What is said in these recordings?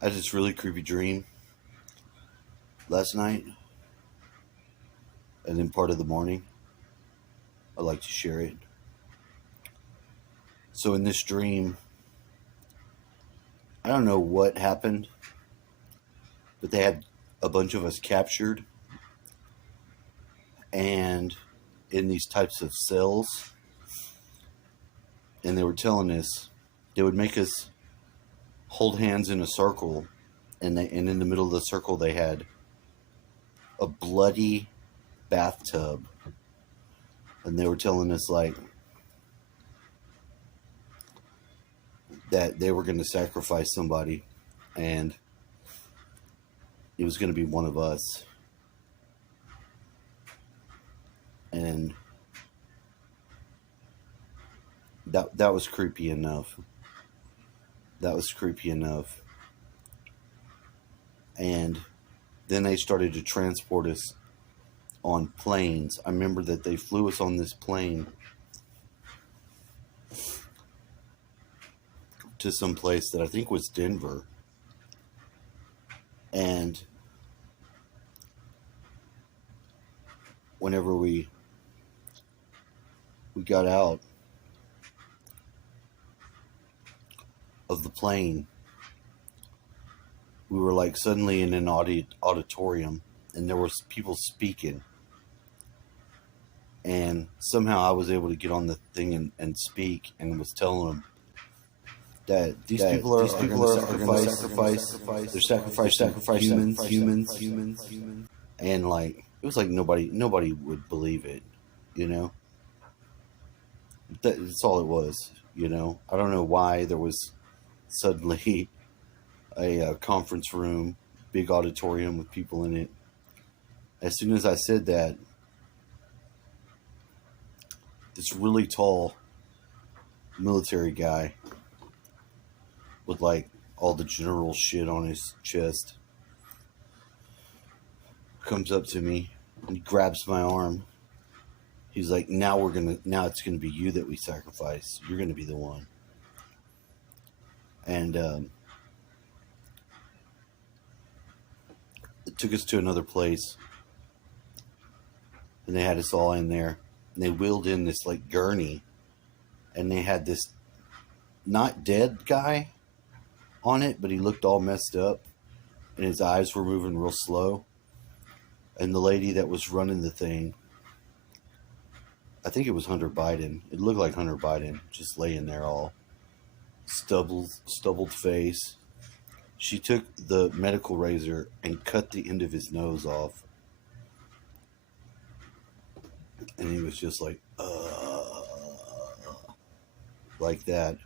I had this really creepy dream last night, and then part of the morning. I'd like to share it. So, in this dream, I don't know what happened, but they had a bunch of us captured and in these types of cells, and they were telling us they would make us hold hands in a circle, and in the middle of the circle they had a bloody bathtub, and they were telling us like that they were going to sacrifice somebody, and it was going to be one of us. And that was creepy enough. That was creepy enough. And then they started to transport us on planes. I remember that they flew us on this plane to some place that I think was Denver. And whenever we got out of the plane, we were like suddenly in an auditorium, and there was people speaking, and somehow I was able to get on the thing and speak, and was telling them that these people are going to sacrifice. They're sacrificing humans, and like it was like nobody would believe it, you know. That's all it was, you know. I don't know why there was suddenly a conference room, big auditorium with people in it. As soon as I said that, this really tall military guy with like all the general shit on his chest comes up to me and he grabs my arm. He's like, now it's gonna be you that we sacrifice. You're gonna be the one. And it took us to another place, and they had us all in there, and they wheeled in this like gurney, and they had this not dead guy on it, but he looked all messed up, and his eyes were moving real slow. And the lady that was running the thing, I think it was Hunter Biden. It looked like Hunter Biden, just laying there all stubbled face. She took the medical razor and cut the end of his nose off. And he was just like that.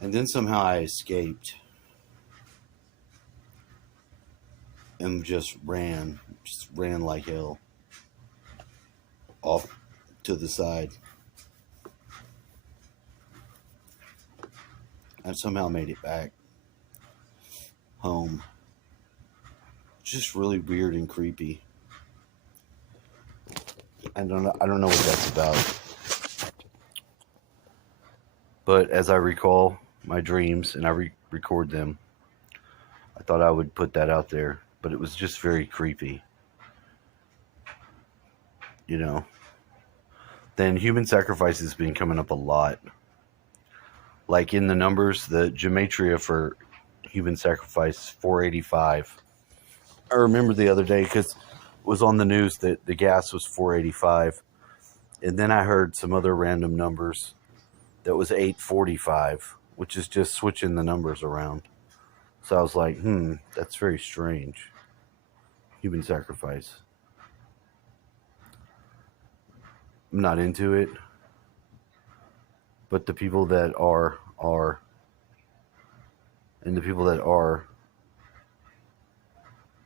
And then somehow I escaped and just ran like hell off to the side. I somehow made it back home. Just really weird and creepy. I don't know what that's about. But as I recall my dreams and I record them, I thought I would put that out there. But it was just very creepy. You know. Then human sacrifice has been coming up a lot. Like in the numbers, the gematria for human sacrifice 485. I remember the other day because it was on the news that the gas was 485. And then I heard some other random numbers that was 845, which is just switching the numbers around. So I was like, that's very strange. Human sacrifice. I'm not into it. But the people that are. And the people that are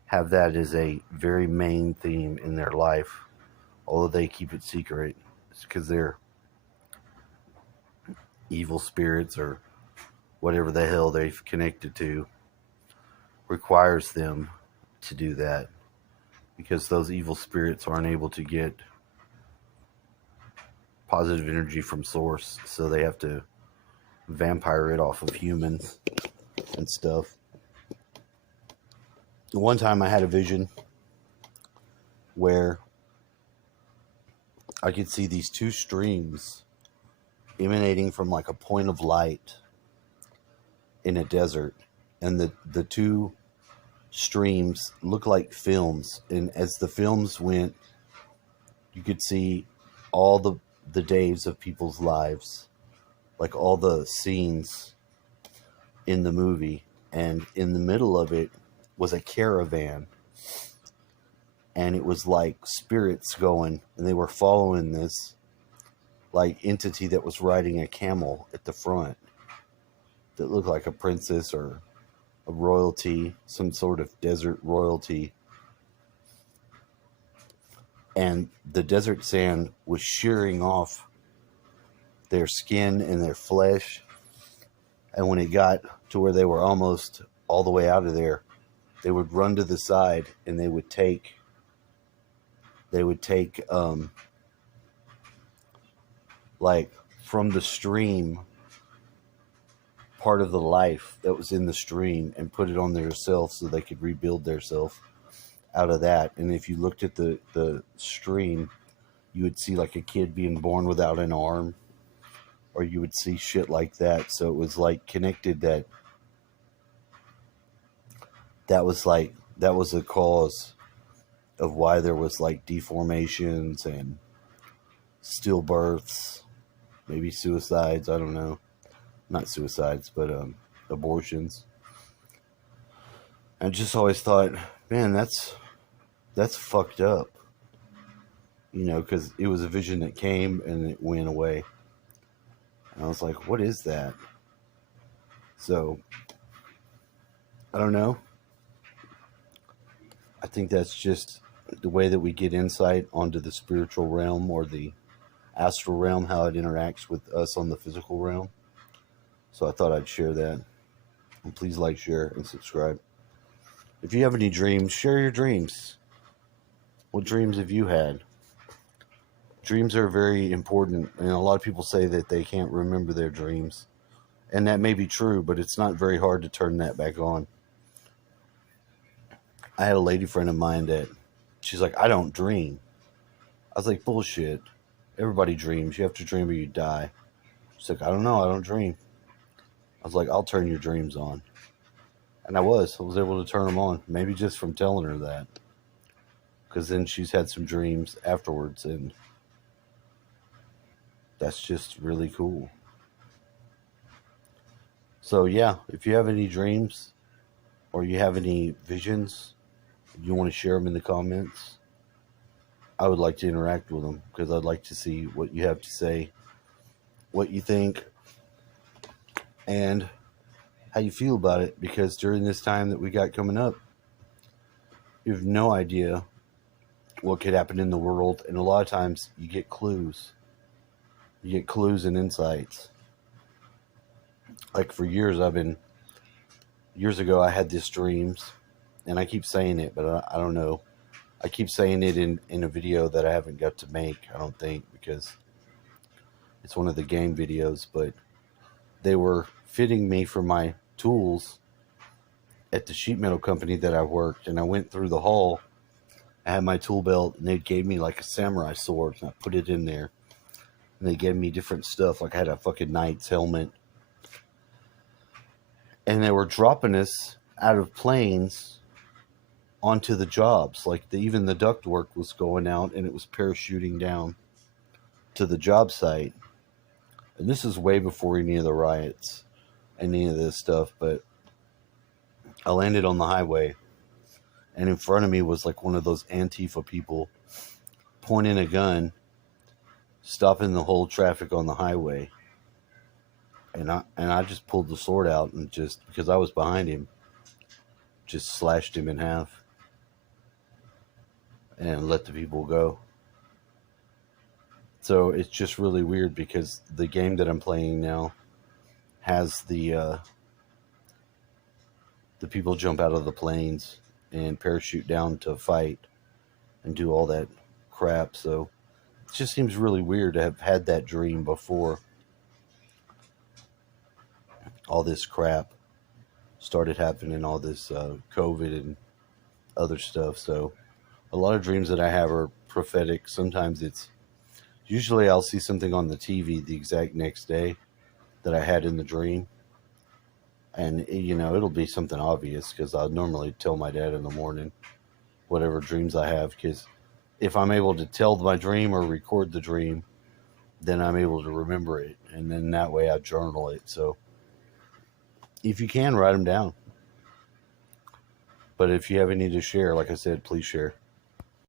have that as a very main theme in their life, although they keep it secret. It's because they're evil spirits or whatever the hell they've connected to requires them to do that, because those evil spirits aren't able to get positive energy from source, so they have to vampire it off of humans, and and stuff. The one time I had a vision where I could see these two streams emanating from like a point of light in a desert, and the two streams look like films, and as the films went, you could see all the days of people's lives, like all the scenes in the movie, and in the middle of it was a caravan, and it was like spirits going, and they were following this like entity that was riding a camel at the front that looked like a princess or a royalty, some sort of desert royalty. And the desert sand was shearing off their skin and their flesh. And when it got to where they were almost all the way out of there, they would run to the side and they would take like from the stream part of the life that was in the stream and put it on their self so they could rebuild their self out of that. And if you looked at the stream, you would see like a kid being born without an arm, or you would see shit like that. So it was like connected that was a cause of why there was like deformations and stillbirths, maybe suicides, I don't know. Not suicides, but abortions. I just always thought, man, that's fucked up. You know, because it was a vision that came and it went away. And I was like, what is that? So, I don't know. I think that's just the way that we get insight onto the spiritual realm or the astral realm, how it interacts with us on the physical realm. So I thought I'd share that. And please like, share, and subscribe. If you have any dreams, share your dreams. What dreams have you had? Dreams are very important, and a lot of people say that they can't remember their dreams. And that may be true, but it's not very hard to turn that back on. I had a lady friend of mine that, she's like, I don't dream. I was like, bullshit. Everybody dreams. You have to dream or you die. She's like, I don't know. I don't dream. I was like, I'll turn your dreams on. And I was able to turn them on. Maybe just from telling her that. Because then she's had some dreams afterwards, and that's just really cool. So yeah, if you have any dreams or you have any visions, you want to share them in the comments, I would like to interact with them, because I'd like to see what you have to say, what you think, and how you feel about it. Because during this time that we got coming up, you have no idea what could happen in the world, and a lot of times you get clues. You get clues and insights. Like for years years ago I had these dreams, and I keep saying it, but I don't know. I keep saying it in a video that I haven't got to make, I don't think, because it's one of the game videos, but they were fitting me for my tools at the sheet metal company that I worked, and I went through the hall. I had my tool belt, and they gave me like a samurai sword, and I put it in there. And they gave me different stuff, like I had a fucking knight's helmet. And they were dropping us out of planes onto the jobs. Like even the duct work was going out, and it was parachuting down to the job site. And this is way before any of the riots, any of this stuff, but I landed on the highway, and in front of me was like one of those Antifa people pointing a gun, stopping the whole traffic on the highway. And I just pulled the sword out, and just because I was behind him, just slashed him in half and let the people go. So it's just really weird, because the game that I'm playing now has the people jump out of the planes and parachute down to fight and do all that crap. So it just seems really weird to have had that dream before all this crap started happening all this COVID and other stuff. So a lot of dreams that I have are prophetic. Sometimes it's usually I'll see something on the TV the exact next day that I had in the dream. And, it'll be something obvious because I'll normally tell my dad in the morning whatever dreams I have. Because if I'm able to tell my dream or record the dream, then I'm able to remember it. And then that way I journal it. So if you can, write them down. But if you have any to share, like I said, please share.